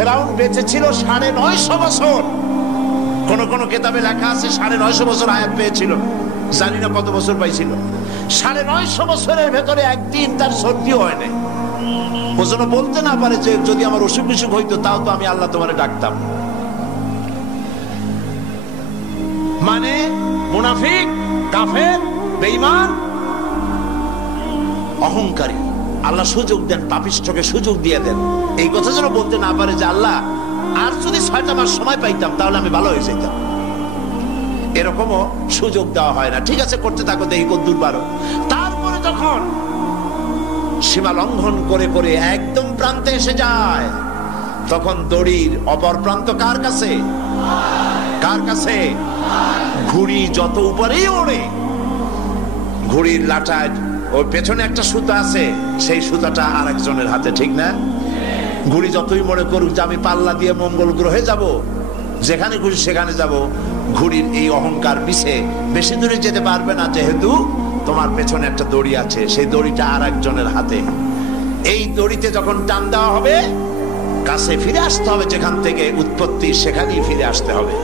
ফেরাউন বেঁচে ছিল 950 বছর। কোন কোন কিতাবে লেখা আছে 950 বছর হায়াত পেয়েছিল, জানি না কত বছর পাইছিল। 950 বছরের ভেতরে একদিন তার সর্দিও হয় নাই। ও যেন বলতে না পারে যে যদি আমার অসুখ বিসুখ হইতো তাও তো আমি আল্লাহ তোমারে ডাকতাম। মানে মুনাফিক, কাফের, বেঈমান, অহংকারী। আল্লাহ সুযোগ দেন, পাপিষ্ঠকে সুযোগ দিয়ে দেন। এই কথা যেন বলতে না পারে যে আল্লাহ আর যদি 6টা মাস সময় পাইতাম তাহলে আমি ভালো হয়ে যেতাম। এরকমও সুযোগ দেওয়া হয় না। ঠিক আছে, করতে থাকো, দেখি কদ্দুর পারো। তারপরে যখন সীমা লঙ্ঘন করে করে একদম প্রান্তে এসে যায়, তখন দড়ির অপর প্রান্ত কার কাছে? কার কাছে? ঘুড়ি যত উপরেই ওড়ে, ঘুড়ির লাটায় ওই পেছনে একটা সুতা আছে, সেই সুতাটা আরেকজনের হাতে, ঠিক না? ঘুড়ি যতই মনে করুক যে আমি পাল্লা দিয়ে মঙ্গল গ্রহে যাব, যেখানে খুশি সেখানে যাব, ঘুড়ির এই অহংকার পিছে বেশি দূরে যেতে পারবে না, যেহেতু তোমার পেছনে একটা দড়ি আছে, সেই দড়িটা আরেকজনের হাতে। এই দড়িতে যখন টান দেওয়া হবে, কাছে ফিরে আসতে হবে, যেখান থেকে উৎপত্তি সেখানেই ফিরে আসতে হবে।